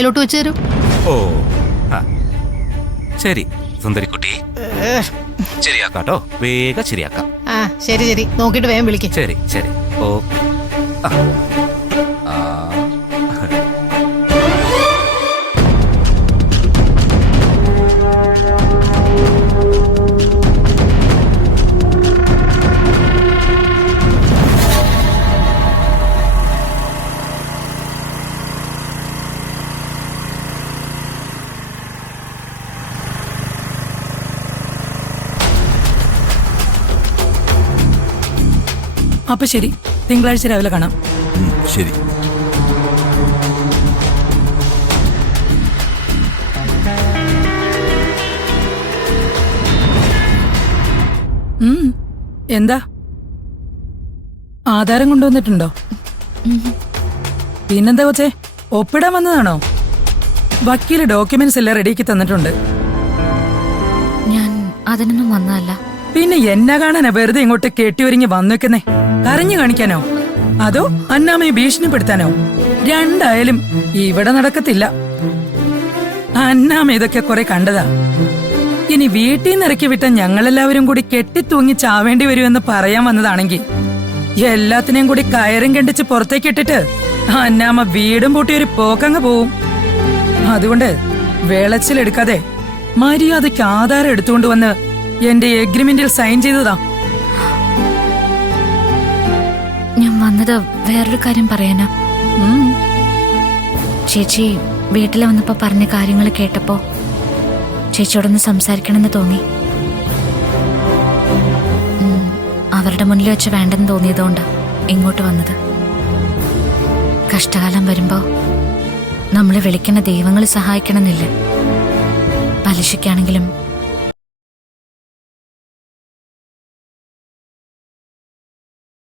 ഇതിലോട്ട് വെച്ച് തരും. ഓ ആ ശരി സുന്ദരിക്കുട്ടി, ശരിയാക്കാട്ടോ, വേഗം ശരിയാക്കാം. ആ ശരി ശരി, നോക്കിട്ട് വേഗം വിളിക്കും. ശരി ശരി. ഓ ആ. ആ. അപ്പൊ ശരി, തിങ്കളാഴ്ച രാവിലെ കാണാം. ശരി. എന്താ ആധാരം കൊണ്ടുവന്നിട്ടുണ്ടോ? പിന്നെന്താ കൊച്ചേ, ഒപ്പിടാൻ വന്നതാണോ? വക്കീല് ഡോക്യുമെന്റ്സ് എല്ലാം റെഡിയാക്കി തന്നിട്ടുണ്ട്. ഞാൻ അതിനൊന്നും വന്നതല്ല. പിന്നെ എന്നാ കാണാനാ വെറുതെ ഇങ്ങോട്ട് കെട്ടിയൊരുങ്ങി വന്നേക്കുന്നേ? കരഞ്ഞു കാണിക്കാനോ അതോ അന്നാമയെ ഭീഷണിപ്പെടുത്താനോ? രണ്ടായാലും ഇവിടെ നടക്കത്തില്ല. അന്നാമ ഇതൊക്കെ കുറെ കണ്ടതാ. ഇനി വീട്ടിൽ നിന്ന് ഇറക്കി വിട്ട ഞങ്ങളെല്ലാവരും കൂടി കെട്ടിത്തൂങ്ങി ചാവേണ്ടി വരുമെന്ന് പറയാൻ വന്നതാണെങ്കിൽ എല്ലാത്തിനെയും കൂടി കയറും കെണ്ടിച്ച് പുറത്തേക്ക് ഇട്ടിട്ട് അന്നാമ വീടും പൂട്ടി ഒരു പോക്കങ്ങ് പോവും. അതുകൊണ്ട് വേളച്ചിലെടുക്കാതെ മര്യാദയ്ക്ക് ആധാരം എടുത്തുകൊണ്ട് വന്ന് എന്റെ എഗ്രിമെന്റിൽ സൈൻ ചെയ്തതാ. ഞാൻ വന്നത് വേറൊരു കാര്യം പറയാനാ. ചേച്ചി വീട്ടിൽ വന്നപ്പോ പറഞ്ഞ കാര്യങ്ങൾ കേട്ടപ്പോ ചേച്ചിയോടൊന്ന് സംസാരിക്കണമെന്ന് തോന്നി. അവരുടെ മുന്നിൽ വെച്ച് വേണ്ടെന്ന് തോന്നിയതുകൊണ്ടാ ഇങ്ങോട്ട് വന്നത്. കഷ്ടകാലം വരുമ്പോ നമ്മളെ വിളിക്കുന്ന ദൈവങ്ങൾ സഹായിക്കണമെന്നില്ല. പലിശയ്ക്കാണെങ്കിലും